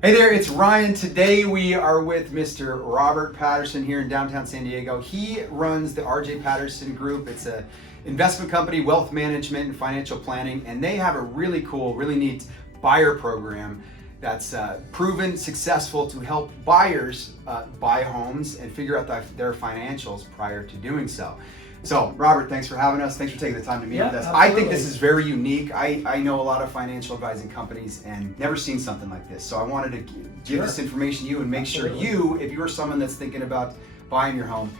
Hey there, it's Ryan. Today we are with Mr. Robert Patterson here in downtown San Diego. He runs the RJ Patterson Group. It's an investment company, wealth management and financial planning, and they have a really cool, really neat buyer program that's proven successful to help buyers buy homes and figure out their financials prior to doing so. So, Robert, thanks for having us. Thanks for taking the time to meet with us. Absolutely. I think this is very unique. I know a lot of financial advising companies and never seen something like this. So I wanted to give this information to you and make sure if you're someone that's thinking about buying your home,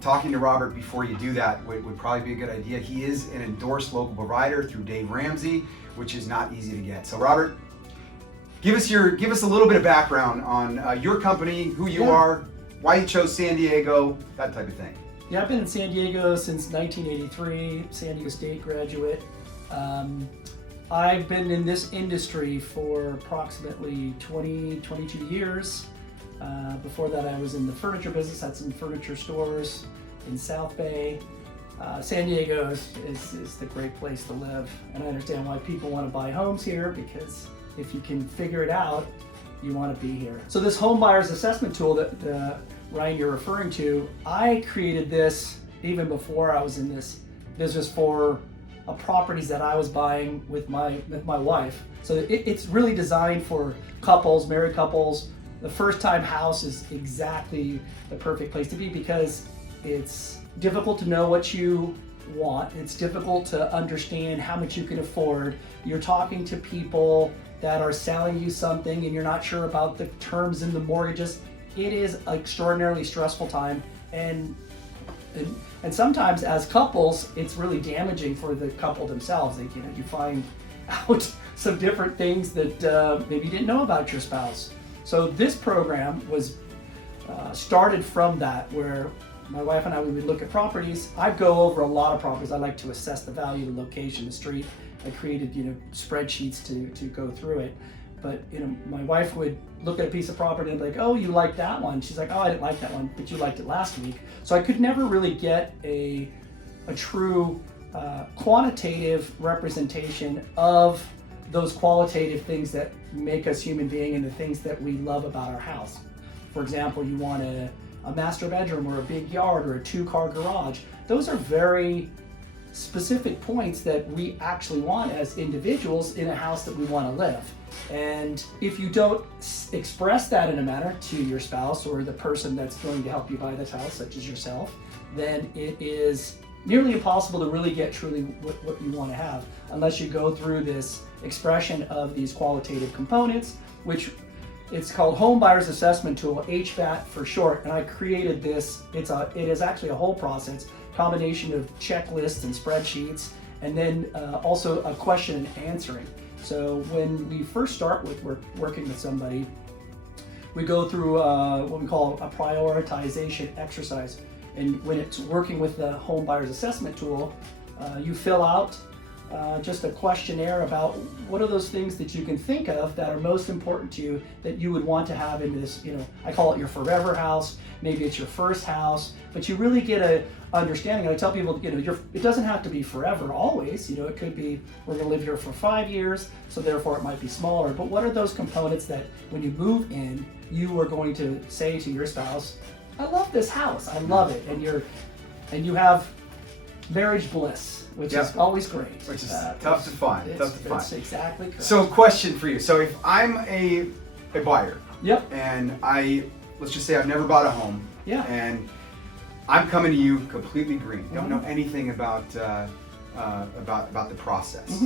talking to Robert before you do that would probably be a good idea. He is an endorsed local provider through Dave Ramsey, which is not easy to get. So, Robert, give us a little bit of background on your company, who you are, why you chose San Diego, that type of thing. Yeah, I've been in San Diego since 1983, San Diego State graduate. I've been in this industry for approximately 22 years. Before that, I was in the furniture business, had some furniture stores in South Bay. San Diego is the great place to live, and I understand why people want to buy homes here, because if you can figure it out, you want to be here. So this home buyer's assessment tool that Ryan, you're referring to, I created this even before I was in this business for properties that I was buying with my wife. So it's really designed for couples, married couples. The first time house is exactly the perfect place to be, because it's difficult to know what you want. It's difficult to understand how much you can afford. You're talking to people that are selling you something and you're not sure about the terms in the mortgages. It is an extraordinarily stressful time, and sometimes as couples, it's really damaging for the couple themselves. You find out some different things that maybe you didn't know about your spouse. So this program was started from that, where my wife and I, when we look at properties, I go over a lot of properties. I like to assess the value, the location, the street. I created spreadsheets to go through it. But my wife would look at a piece of property and be like, "Oh, you like that one?" She's like, "Oh, I didn't like that one, but you liked it last week." So I could never really get a true quantitative representation of those qualitative things that make us human beings and the things that we love about our house. For example, you want a master bedroom or a big yard or a 2-car garage. Those are very specific points that we actually want as individuals in a house that we want to live. And if you don't express that in a manner to your spouse or the person that's going to help you buy this house, such as yourself, then it is nearly impossible to really get truly what you want to have, unless you go through this expression of these qualitative components, which it's called Home Buyer's Assessment Tool, HBAT for short. And I created this. It is actually a whole process, combination of checklists and spreadsheets, and then also a question and answering. So when we first start with working with somebody, we go through what we call a prioritization exercise. And when it's working with the Home Buyer's Assessment Tool, you fill out just a questionnaire about what are those things that you can think of that are most important to you that you would want to have in this, I call it your forever house. Maybe it's your first house, but you really get a understanding. And I tell people, it doesn't have to be forever always. It could be, we're going to live here for 5 years, so therefore it might be smaller. But what are those components that when you move in, you are going to say to your spouse, "I love this house. I love it," and you have marriage bliss, which is always great. Which is tough to find. That's exactly correct. So, question for you. So, if I'm a buyer, and let's just say I've never bought a home, and I'm coming to you completely green, don't know anything about the process.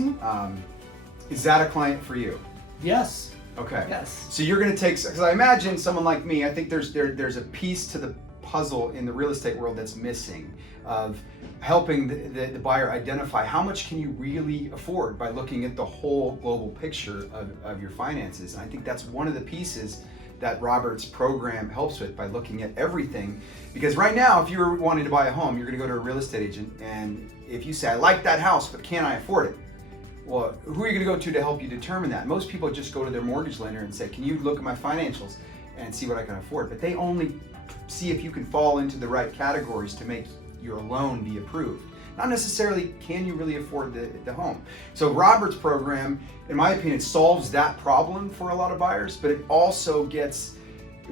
Is that a client for you? Yes. Okay. Yes. So you're going to take, because I imagine someone like me, I think there's a piece to the puzzle in the real estate world that's missing, of helping the buyer identify how much can you really afford by looking at the whole global picture of your finances. And I think that's one of the pieces that Robert's program helps with, by looking at everything. Because right now, if you're wanting to buy a home, you're going to go to a real estate agent, and if you say, "I like that house, but can I afford it?" Well, who are you going to go to help you determine that? Most people just go to their mortgage lender and say, "Can you look at my financials and see what I can afford?" But they only see if you can fall into the right categories to make your loan be approved. not necessarily can you really afford the home. So Robert's program, in my opinion, solves that problem for a lot of buyers, but it also gets,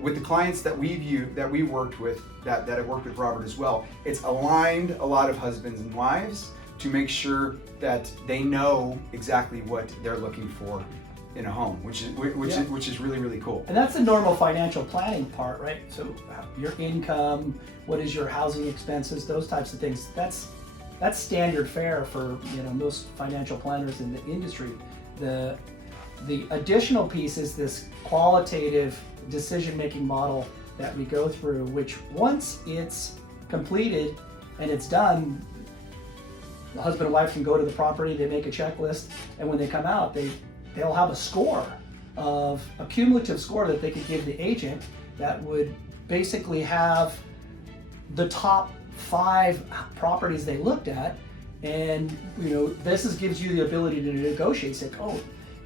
with the clients that we worked with, that have worked with Robert as well, it's aligned a lot of husbands and wives to make sure that they know exactly what they're looking for in a home, which is really, really cool. And that's the normal financial planning part, right? So your income, what is your housing expenses, those types of things. That's standard fare for most financial planners in the industry. The additional piece is this qualitative decision-making model that we go through, which once it's completed and it's done, the husband and wife can go to the property, they make a checklist, and when they come out, they'll have a score, of a cumulative score that they could give the agent that would basically have the top 5 properties they looked at, and gives you the ability to negotiate. Say, oh,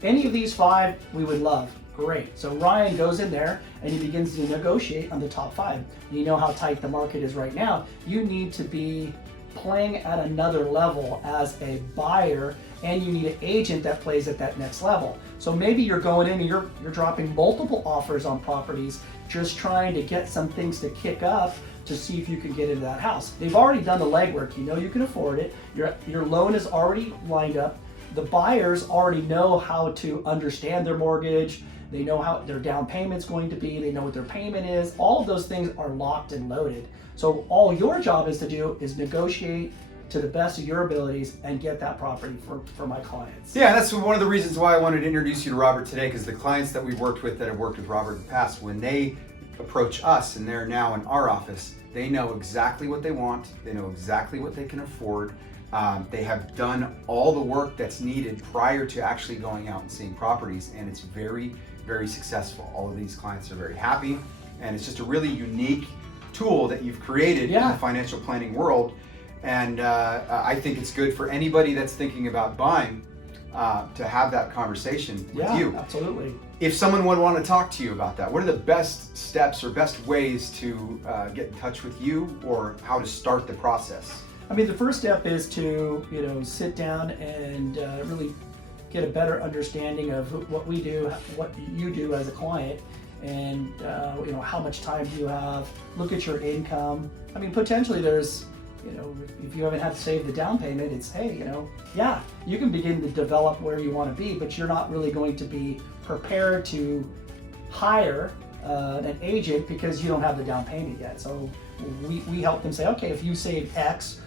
any of these 5 we would love. Great. So Ryan goes in there and he begins to negotiate on the top 5. You know how tight the market is right now. You need to be playing at another level as a buyer, and you need an agent that plays at that next level. So maybe you're going in and you're dropping multiple offers on properties, just trying to get some things to kick up to see if you can get into that house. They've already done the legwork. You can afford it. Your loan is already lined up. The buyers already know how to understand their mortgage. They know how their down payment's going to be. They know what their payment is. All of those things are locked and loaded. So all your job is to do is negotiate to the best of your abilities and get that property for my clients. Yeah, that's one of the reasons why I wanted to introduce you to Robert today, because the clients that we've worked with that have worked with Robert in the past, when they approach us and they're now in our office, they know exactly what they want. They know exactly what they can afford. They have done all the work that's needed prior to actually going out and seeing properties, and it's very, very successful. All of these clients are very happy, and it's just a really unique tool that you've created in the financial planning world. And I think it's good for anybody that's thinking about buying to have that conversation with you. Absolutely. If someone would want to talk to you about that, what are the best steps or best ways to get in touch with you, or how to start the process? I mean, the first step is to sit down and really get a better understanding of what we do, what you do as a client, and how much time do you have. Look at your income. I mean, potentially there's, if you haven't had to save the down payment, it's, hey, you can begin to develop where you want to be, but you're not really going to be prepared to hire an agent because you don't have the down payment yet. So we help them say, okay, if you save X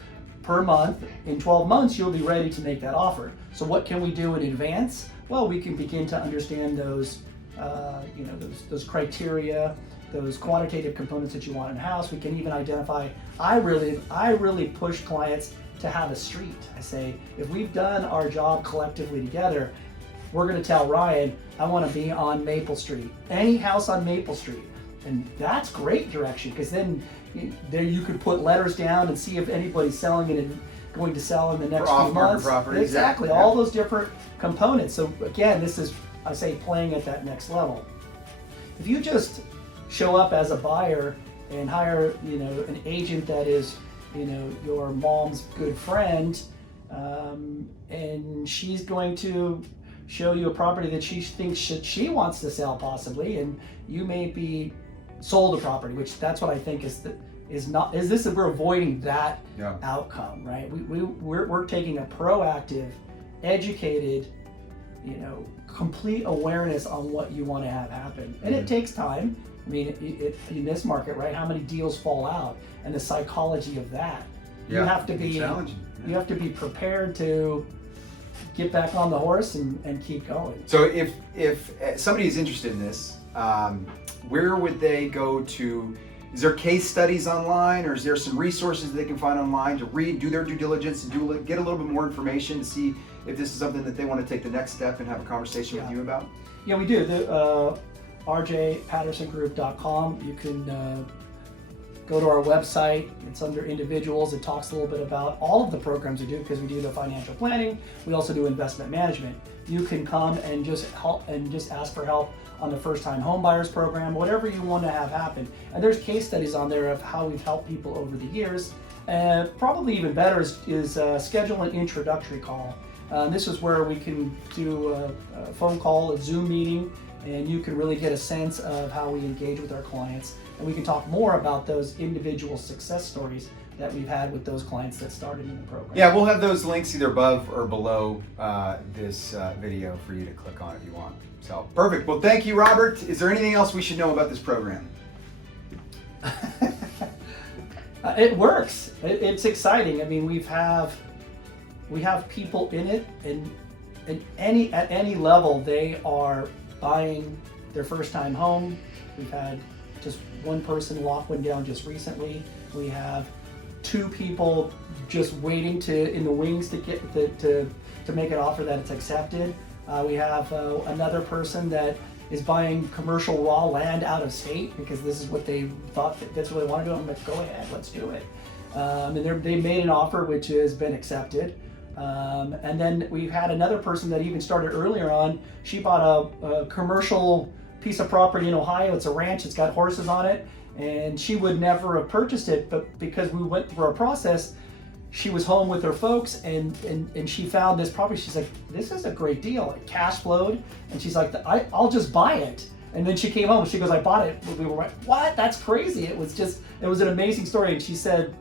per month, in 12 months, you'll be ready to make that offer. So what can we do in advance? Well, we can begin to understand those, those criteria, those quantitative components that you want in a house. We can even identify, I really push clients to have a street. I say, if we've done our job collectively together, we're gonna tell Ryan, I wanna be on Maple Street, any house on Maple Street. And that's great direction, because then there you could put letters down and see if anybody's selling it and going to sell in the next few months. Properties. Exactly, Yeah. all those different components. So again, this is, I say, playing at that next level. If you just show up as a buyer and hire, an agent that is, your mom's good friend, and she's going to show you a property that she thinks she wants to sell possibly, and you may be sold a property, which that's what I think we're avoiding that outcome, right? We're taking a proactive, educated, complete awareness on what you want to have happen, and it takes time. I mean, in this market, right? How many deals fall out, and the psychology of that. You have to be challenging. You have to be prepared to get back on the horse and keep going. So if somebody is interested in this, where would they go to? Is there case studies online, or is there some resources they can find online to read, do their due diligence, and get a little bit more information to see if this is something that they want to take the next step and have a conversation with you about? Yeah, we do. The RJPattersonGroup.com. You can go to our website. It's under individuals. It talks a little bit about all of the programs we do, because we do the financial planning. We also do investment management. You can come and just help and just ask for help on the first-time home buyers program, whatever you want to have happen. And there's case studies on there of how we've helped people over the years. Probably even better is schedule an introductory call. This is where we can do a phone call, a Zoom meeting, and you can really get a sense of how we engage with our clients. And we can talk more about those individual success stories that we've had with those clients that started in the program. Yeah, we'll have those links either above or below this video for you to click on if you want. So, perfect. Well, thank you, Robert. Is there anything else we should know about this program? It works. It's exciting. I mean, we have people in it, and at any level, they are buying their first time home. We've had just one person lock one down just recently. We have 2 people just waiting in the wings to get to make an offer that it's accepted. We have another person that is buying commercial raw land out of state because this is what they thought that's what they want to do. I'm like, go ahead, let's do it. And they made an offer which has been accepted. And then we've had another person that even started earlier on. She bought a commercial piece of property in Ohio. It's a ranch. It's got horses on it, and she would never have purchased it, but because we went through our process, she was home with her folks, and she found this property. She's like, this is a great deal. It cash flowed, and she's like, I'll just buy it. And then she came home. She goes, I bought it. We were like, what? That's crazy. It was an amazing story. And she said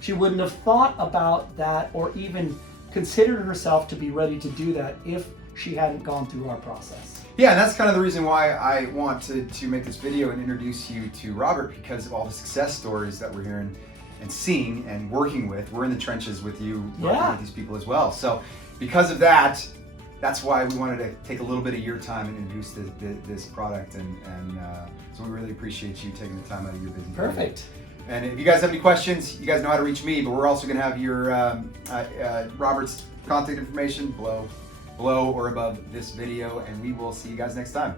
she wouldn't have thought about that or even considered herself to be ready to do that if she hadn't gone through our process. Yeah, and that's kind of the reason why I wanted to make this video and introduce you to Robert, because of all the success stories that we're hearing and seeing and working with. We're in the trenches with you, working with these people as well. So because of that, that's why we wanted to take a little bit of your time and introduce this product. And so we really appreciate you taking the time out of your busy day. Perfect. And if you guys have any questions, you guys know how to reach me, but we're also going to have your Robert's contact information below or above this video, and we will see you guys next time.